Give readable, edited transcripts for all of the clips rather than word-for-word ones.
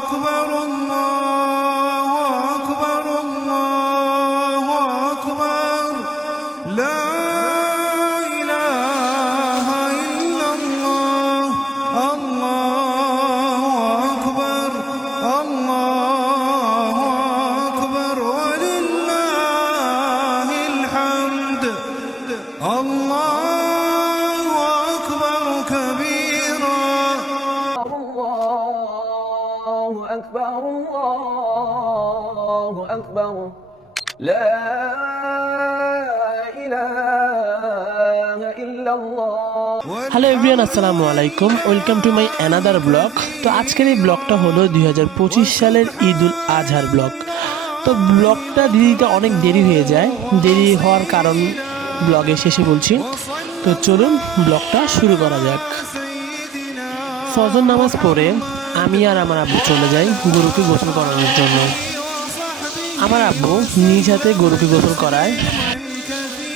أكبر الله أكبر الله أكبر لا إله إلا الله الله أكبر الله أكبر ولله الحمد الله أكبر كبيرا الله أكبر الله أكبر لا إله إلا الله hello everyone, আসসালামু আলাইকুম। Welcome to my another blog. তো আজকের এই ব্লগটা হলো 2025 সালের ঈদুল আজহার ব্লগ। তো ব্লগটা দিতে অনেক দেরি হয়ে যায়, দেরি হওয়ার কারণ ব্লগের শেষে বলছি। তো চলুন ব্লগটা শুরু করা যাক। ফজর নামাজ পড়ে আমি আর আমার আব্বু চলে যাই গরুকে গোসল করানোর জন্য। আমার আব্বু নিজ হাতে গরুকে গোসল করায়।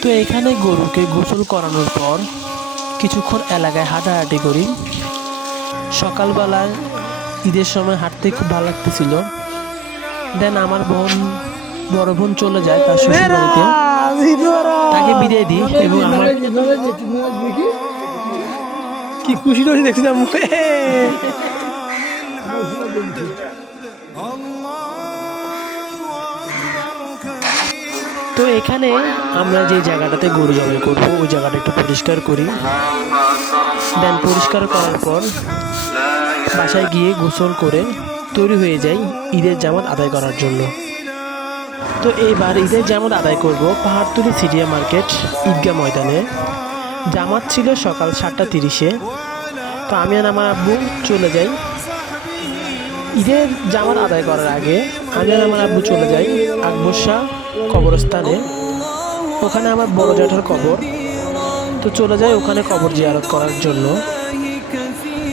তো এখানে গরুকে গোসল করানোর পর কিছুক্ষণ এলাকায় হাঁটাহাঁটি করি। সকালবেলায় ঈদের সময় হাঁটতে খুব ভালো লাগতেছিল। দেন আমার বড় বোন চলে যায় তার শ্বশুর বাড়িতে, তাকে বিদায় দিই এবং আমার কি খুশি খুশি দেখছিলাম মুখে। তো এখানে আমরা যে জায়গাটাতে গরু জবাই করব ওই জায়গাটা একটু পরিষ্কার করি। দেন পরিষ্কার করার পর বাসায় গিয়ে গোসল করে তৈরি হয়ে যাই ঈদের জামাত আদায় করার জন্য। তো এইবার ঈদের জামাত আদায় করব পাহাড়তলী সিটিয়া মার্কেট ঈদগাহ ময়দানে। জামাত ছিল সকাল 7:30-এ। তো আমি আর আমার আব্বু চলে যাই। ঈদের জামাত আদায় করার আগে আমি আর আমার আব্বু চলে যাই আকবর শাহ কবরস্থানে। ওখানে আমার বড় জ্যাঠার কবর। তো চলে যাই ওখানে কবর জিয়ারত করার জন্য।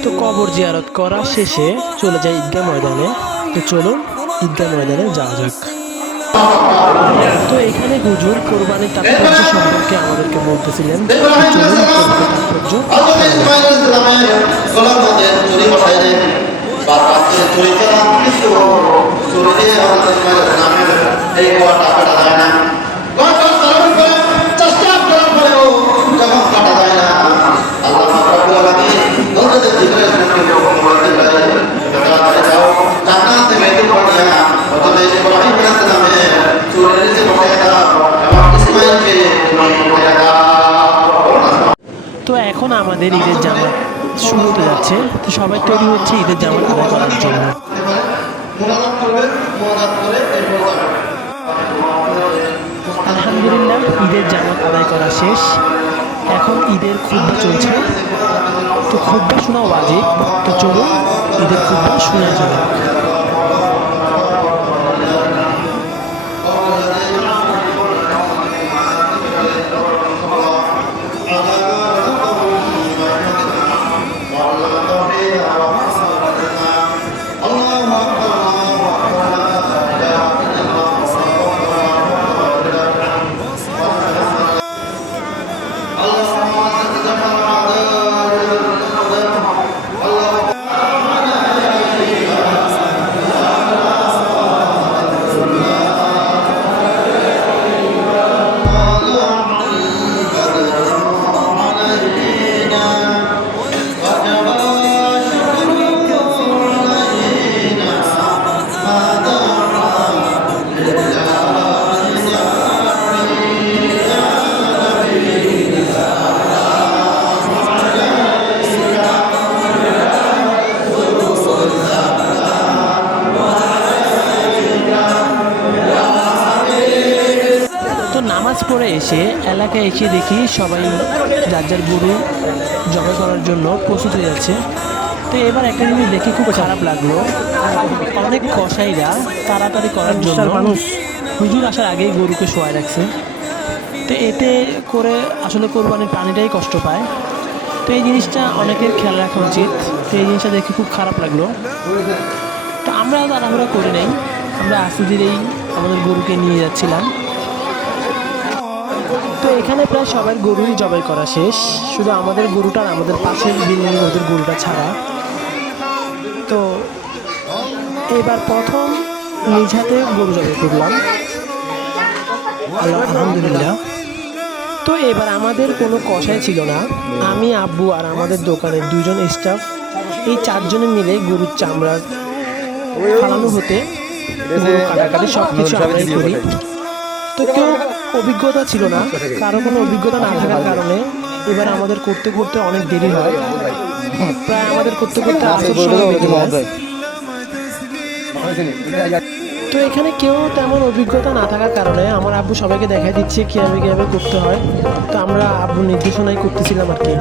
তো কবর জিয়ারত করা শেষে চলে যাই ঈদগাহ ময়দানে। তো চলুন ঈদগাহ ময়দানে যাওয়া যাক। তো এখানে হুজুর কোরবানির তাৎপর্য সম্পর্কে আমাদেরকে বলতেছিলেন। চলুন কোরবানির তাৎপর্য তো এখন আমাদের ঈদের জামাত শুরু হতে যাচ্ছে। তো সবাই তৈরি হচ্ছে ঈদের জামাত আদায় করার জন্য। আলহামদুলিল্লাহ ঈদের জামাত আদায় করা শেষ। এখন ঈদের খুতবা চলছে। তো খুতবা শোনা ওয়াজিব। তো চলুন ঈদের খুতবা শোনা যাবে। নামাজ পড়ে এসে এলাকায় এসে দেখি সবাই যার যার গরু জবাই করার জন্য প্রস্তুত হয়ে যাচ্ছে। তো এবার একটা জিনিস দেখে খুব খারাপ লাগলো, অনেক কসাইরা তাড়াতাড়ি করার জন্য হুজুর আসার আগেই গরুকে শোয়াই রাখছে। তো এতে করে আসলে কোরবানির প্রাণীটাই কষ্ট পায়। তো এই জিনিসটা অনেকের খেয়াল রাখা উচিত। তো এই জিনিসটা দেখে খুব খারাপ লাগলো। তো আমরা তাড়াহুড়া করি নাই, আমরা আস্তে ধীরেই আমাদের গরুকে নিয়ে যাচ্ছিলাম। তো এখানে প্রায় সবার গরুই জবাই করা শেষ, শুধু আমাদের গরুটা আর আমাদের পাশের বিল্ডিং ওদের গরুটা ছাড়া। তো এবার প্রথম নিজ হাতে গরু জবাই করলাম, আলহামদুলিল্লাহ। তো এবার আমাদের কোনো কষাই ছিল না, আমি, আব্বু আর আমাদের দোকানের 2 জন স্টাফ, এই 4 জনে মিলে গরুর চামড়া ফালানো হতে গরু কাটাকাটি সব কিছু আমরাই করি। তো কেউ অভিজ্ঞতা ছিল না, কারো কোনো অভিজ্ঞতা না থাকার কারণে এবার আমাদের করতে করতে অনেক দেরি হয়, প্রায় আমাদের করতে করতে আসর সময় বেজে যায়। তো এখানে কেউ তেমন অভিজ্ঞতা না থাকার কারণে আমার আব্বু সবাইকে দেখাই দিচ্ছে কীভাবে কীভাবে করতে হয়। তো আমরা আব্বুর নির্দেশনাই করতেছিলাম আর কি।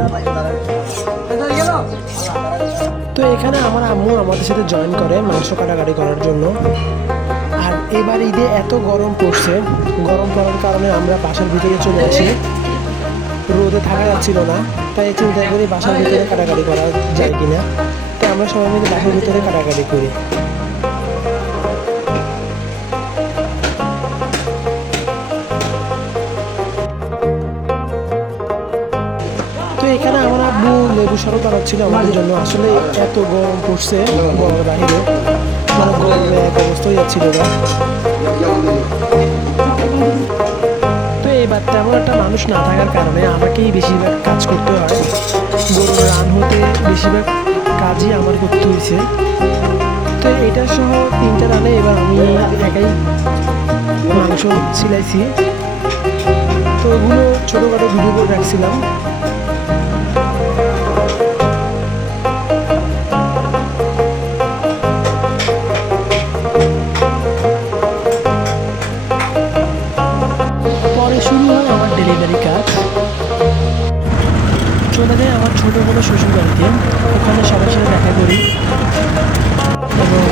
তো এখানে আমার আম্মু আমাদের সাথে জয়েন করে মাংস কাটাকাটি করার জন্য। আর এবার ঈদে এত গরম পড়ছে, গরম পড়ার কারণে আমরা বাসার ভিতরে চলে আসি, রোদে থাকা যাচ্ছিল না, তাই চিন্তা করি বাসার ভিতরে কাটাকাটি করা যায় কিনা। তাই আমরা সবাই মিলে বাসার ভিতরে কাটাকাটি করি। তো এখানে আমার আব্বু লেবু শরবত আনাচ্ছিল আমাদের জন্য। আসলে এত গরম পড়ছে গরমের বাহিরে, মানে গরমে এক অবস্থা হয়ে যাচ্ছিল না। তো এবার তেমন একটা মানুষ না থাকার কারণে আমাকেই বেশিরভাগ কাজ করতে হয়, গরুর রান হতে বেশিরভাগ কাজই আমার করতে হয়েছে। তো এটা সহ 3টা রানে এবার আমি একাই মাংস ছিলাইছি। তো ওগুলো ছোটোখাটো ভিডিও করে রাখছিলাম। পরে শুরু হয় আমার ডেলিভারি কাজ। চলে যাই আমার ছোটো বোনো শ্বশুর বাড়িতে, ওখানে সবার সাথে দেখা করি এবং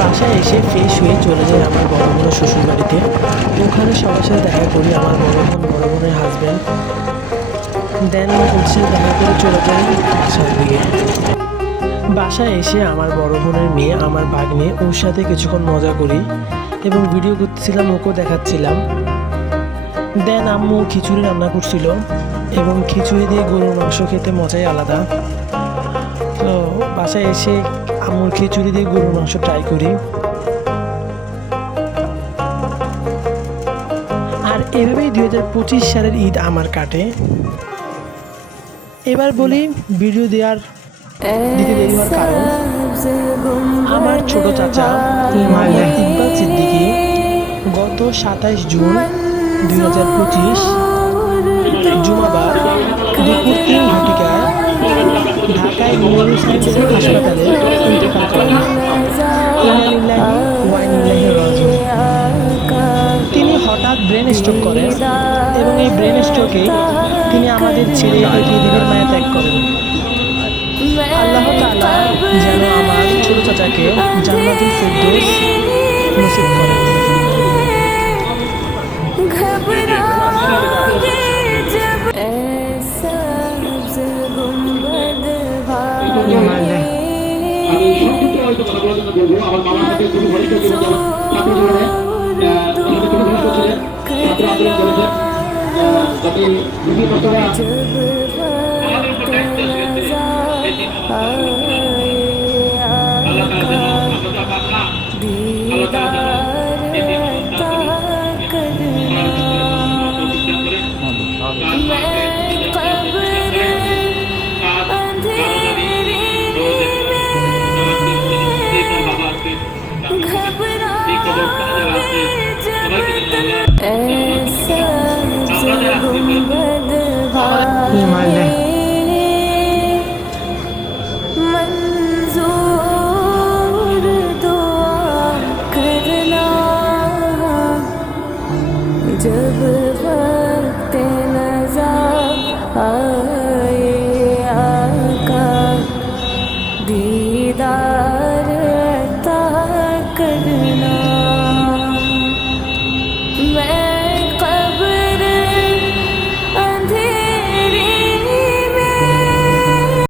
বাসায় এসে ফ্রেশ হয়ে চলে যাই আমার বড় বোনের শ্বশুর বাড়িতে। ওখানে সবার সাথে দেখা করি, আমার বড় বোন, বড় বোনের হাজব্যান্ড। দেন ওর সাথে দেখা করে চলে যাই বাসার দিকে। বাসায় এসে আমার বড় বোনের মেয়ে, আমার ভাগ্নে, ওর সাথে কিছুক্ষণ মজা করি এবং ভিডিও করতেছিলাম, ওকেও দেখাচ্ছিলাম। দেন আম্মু খিচুড়ি রান্না করছিল এবং খিচুড়ি দিয়ে গরুর মাংস খেতে মজাই আলাদা। তো বাসায় এসে আম্মুর খিচুড়ি দিয়ে গরুর মাংস ট্রাই করি। আর এভাবেই 2025 সালের ঈদ আমার কাটে। এবার বলি ভিডিও দিতে দেরি হওয়ার কারণ। আমার ছোট চাচা ইকবাল সিদ্দিকী গত 27 জুন 2025 জুমাবার দুপুর 3 ঘটিকায় ঢাকায় নুরুল ইসলাম হাসপাতালে ইন্তেকাল করেন। ইন্না লিল্লাহি ওয়া ইন্না ইলাইহি রাজিউন। তিনি হঠাৎ ব্রেন স্ট্রোক করেন এবং এই ব্রেন স্ট্রোকে তিনি আমাদের ছেড়ে পৃথিবীর মায়া ত্যাগ করেন। আল্লাহ তাআলা যেন আমার ছোট চাচাকে জান্নাতুল ফেরদৌস নসিব করেন। আমার মামা হাতে খুবই ঘরে চলছে ছাত্র জীবনে আমাদের খুবই ঘনিষ্ঠ ছিলেন, ছাত্র আন্দোলন করেছেন, যাতে বিভিন্ন ছাত্ররা আমাদের উপর দায়িত্ব मंजूर दुआ करना जब